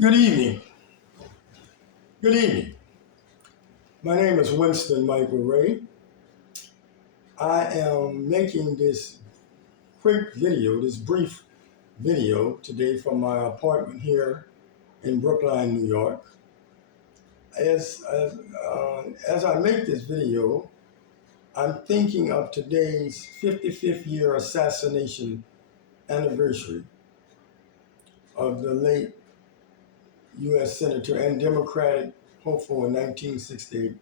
Good evening. Good evening. My name is Winston Michael Ray. I am making this quick video, this brief video today from my apartment here in Brookline, New York. As I make this video, I'm thinking of today's 55th year assassination anniversary of the late U.S. Senator and Democratic hopeful in 1968,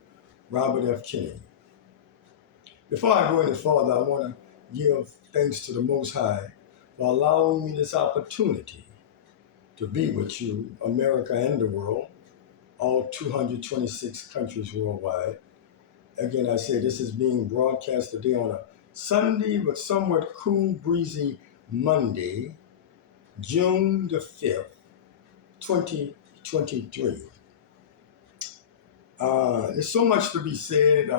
Robert F. Kennedy. Before I go any further, I want to give thanks to the Most High for allowing me this opportunity to be with you, America and the world, all 226 countries worldwide. Again, I say this is being broadcast today on a Sunday, but somewhat cool, breezy Monday, June the 5th, 2023. There's so much to be said.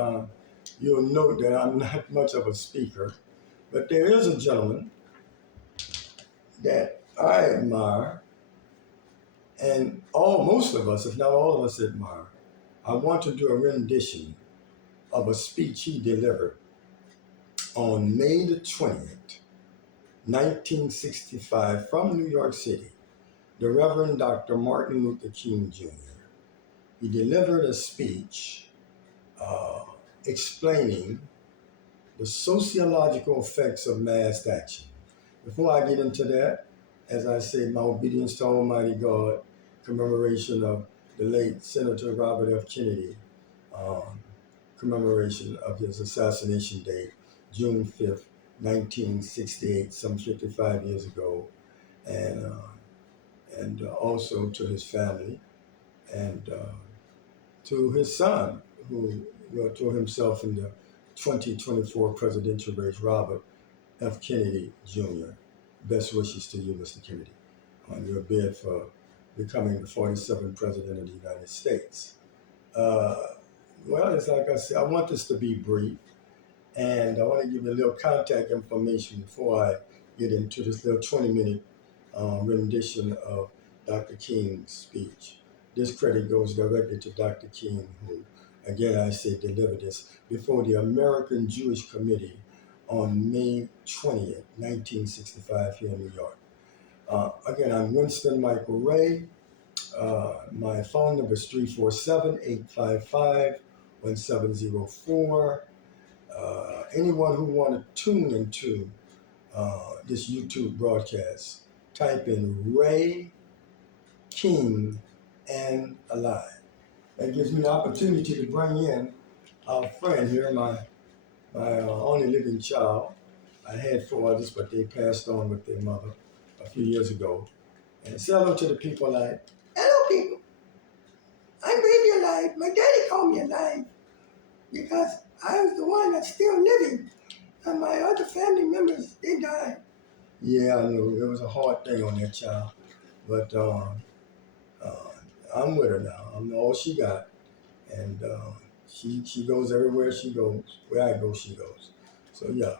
You'll note that I'm not much of a speaker, but there is a gentleman that I admire, and most of us, if not all of us, admire. I want to do a rendition of a speech he delivered on May the 20th, 1965, from New York City, the Reverend Dr. Martin Luther King Jr. He delivered a speech explaining the sociological effects of mass action. Before I get into that, as I say, my obedience to Almighty God, commemoration of the late Senator Robert F. Kennedy, commemoration of his assassination date, June 5th, 1968, some 55 years ago, and also to his family and to his son, who threw himself in the 2024 presidential race, Robert F. Kennedy Jr. Best wishes to you, Mr. Kennedy, on your bid for becoming the 47th President of the United States. Well, it's like I said, I want this to be brief, and I want to give you a little contact information before I get into this little 20-minute rendition of Dr. King's speech. This credit goes directly to Dr. King, who, again, I say, delivered this before the American Jewish Committee on May 20th, 1965, here in New York. Again, I'm Winston Michael Ray. My phone number is 347-855-1704. Anyone who want to tune into this YouTube broadcast, type in Ray King and Alive. That gives me the opportunity to bring in our friend here, my only living child. I had 4 others, but they passed on with their mother a few years ago. And say hello to the people like, hello people, I'm baby alive. My daddy called me alive because I was the one that's still living. And my other family members, they died. Yeah, I know, it was a hard thing on that child. But I'm with her now. I'm all she got. And she goes everywhere she goes. Where I go, she goes. So yeah.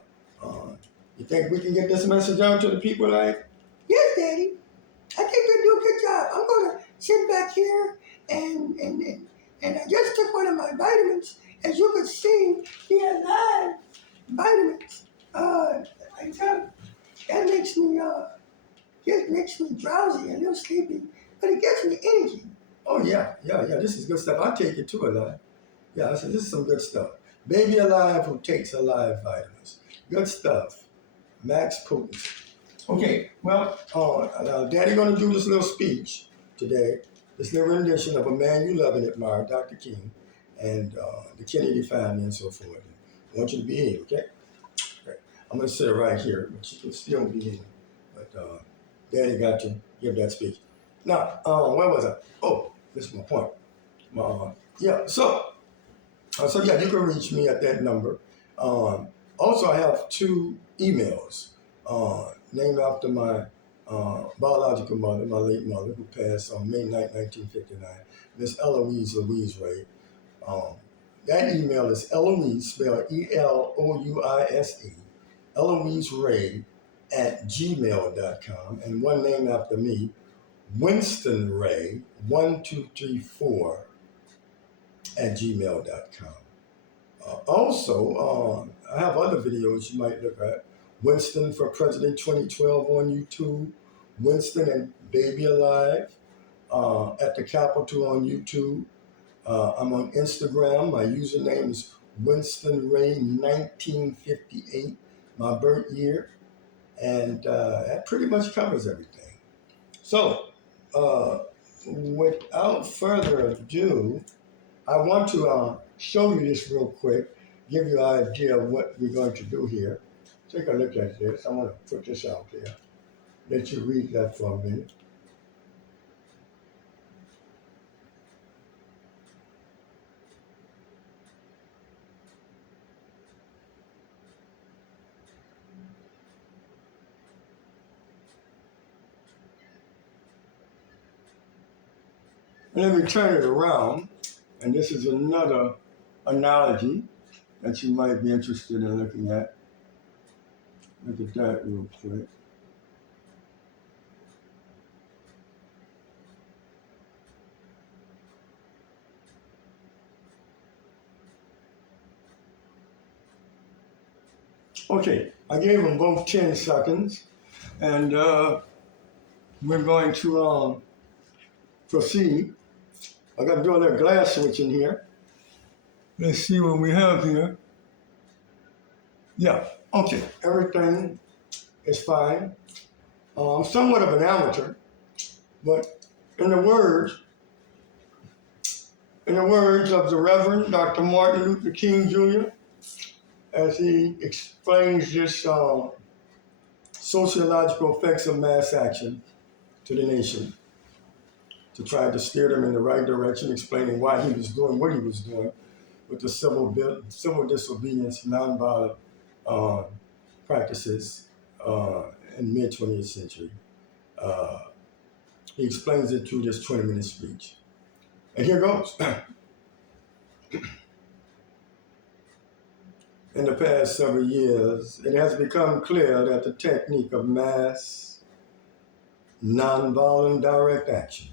You think we can get this message out to the people like, yes, Daddy. I think you do a good job. I'm gonna sit back here and I just took one of my vitamins. As you can see, the Alive vitamins. I tell you, that makes me just makes me drowsy, a little sleepy, but it gives me energy. Oh yeah. This is good stuff. I take it too, Alive. Yeah, I said this is some good stuff. Baby Alive who takes Alive vitamins. Good stuff. Max potency. Okay, well, Daddy gonna do this little speech today, this little rendition of a man you love and admire, Dr. King, and the Kennedy family and so forth. I want you to be here, okay? Okay. I'm gonna sit right here, but you can still be in. But Daddy got to give that speech. Now, where was I? Oh, this is my point. So yeah, you can reach me at that number. Also, I have 2 emails named after my biological mother, my late mother, who passed on May 9, 1959, Miss Eloise Louise Ray. That email is Eloise, spelled Elouise, Eloise Ray at gmail.com, and one named after me, winstonray1234 @gmail.com. Also, I have other videos you might look at. Winston for President 2012 on YouTube. Winston and Baby Alive at the Capitol on YouTube. I'm on Instagram. My username is Winston Ray 1958, my birth year. And that pretty much covers everything. So, without further ado, I want to show you this real quick, give you an idea of what we're going to do here. Take a look at this. I want to put this out there. Let you read that for a minute. And then we turn it around, and this is another analogy that you might be interested in looking at. Look at that real quick. Okay, I gave them both 10 seconds, and we're going to proceed. I got to do a little glass switching here. Let's see what we have here. Yeah, okay, everything is fine. I'm somewhat of an amateur, but in the words of the Reverend Dr. Martin Luther King Jr., as he explains this sociological effects of mass action to the nation, to try to steer them in the right direction, explaining why he was doing what he was doing with the civil disobedience, nonviolent practices in mid-20th century. He explains it through this 20-minute speech. And here goes. In the past several years, it has become clear that the technique of mass, nonviolent direct action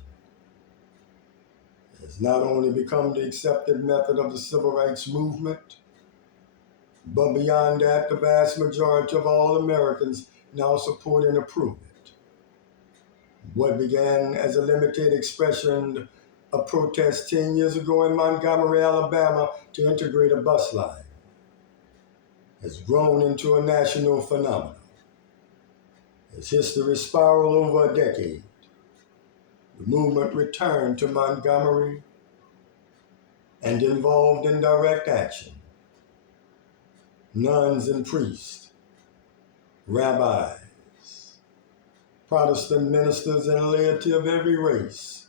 has not only become the accepted method of the civil rights movement, but beyond that, the vast majority of all Americans now support and approve it. What began as a limited expression of protest 10 years ago in Montgomery, Alabama, to integrate a bus line has grown into a national phenomenon. As history spiraled over a decade, the movement returned to Montgomery and involved in direct action. Nuns and priests, rabbis, Protestant ministers and laity of every race,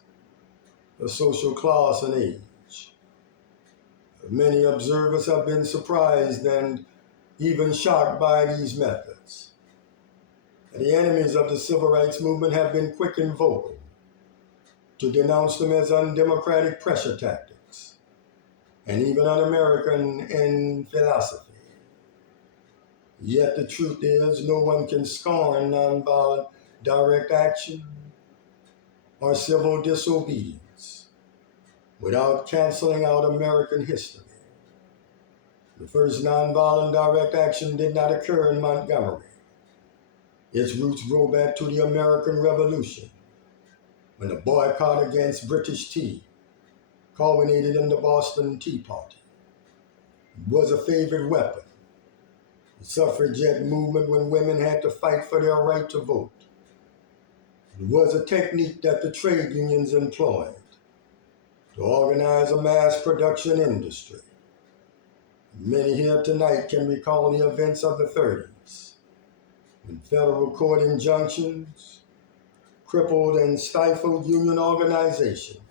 of social class and age. Many observers have been surprised and even shocked by these methods. The enemies of the civil rights movement have been quick and vocal to denounce them as undemocratic pressure tactics and even un-American in philosophy. Yet the truth is, no one can scorn nonviolent direct action or civil disobedience without canceling out American history. The first nonviolent direct action did not occur in Montgomery. Its roots go back to the American Revolution, when the boycott against British tea culminated in the Boston Tea Party. It was a favorite weapon. The suffragette movement, when women had to fight for their right to vote. It was a technique that the trade unions employed to organize a mass production industry. Many here tonight can recall the events of the 30s, when federal court injunctions crippled and stifled union organization